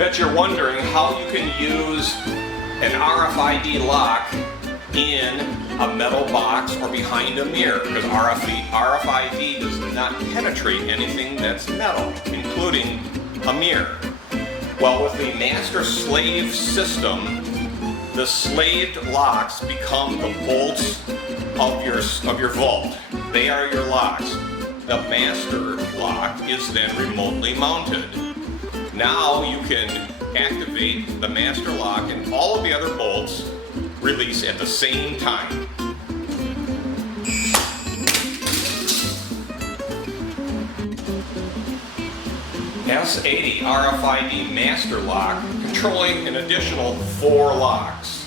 bet you're wondering how you can use an RFID lock in a metal box or behind a mirror, because RFID does not penetrate anything that's metal, including a mirror. Well, with the MasterSlave system, the slaved locks become the bolts of your vault. They are your locks. The master lock is then remotely mounted. Now you can activate the master lock and all of the other bolts release at the same time. S80 RFID master lock controlling an additional 4 locks.